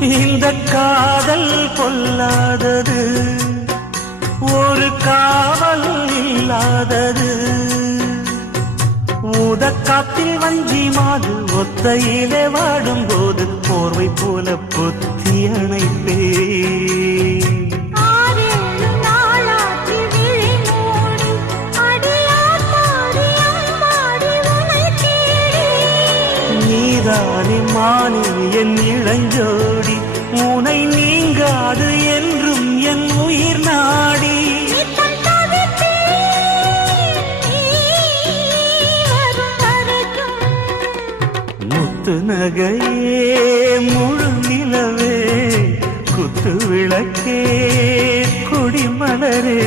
இந்த காதல் கொல்லாதது, ஒரு காவல் இல்லாதது. ஊதக்காத்தில் வஞ்சி மாது ஒத்தையிலே வாடும்போது போர்வை போல பொத்தி அணைப்பே. நீதானே மானே என் இளஞ்சோடி, உனை நீங்காது என்றும் என் உயிர் நாடி. முத்து நகையே முழு நிலவே, குத்து விளக்கே கொடிமலரே.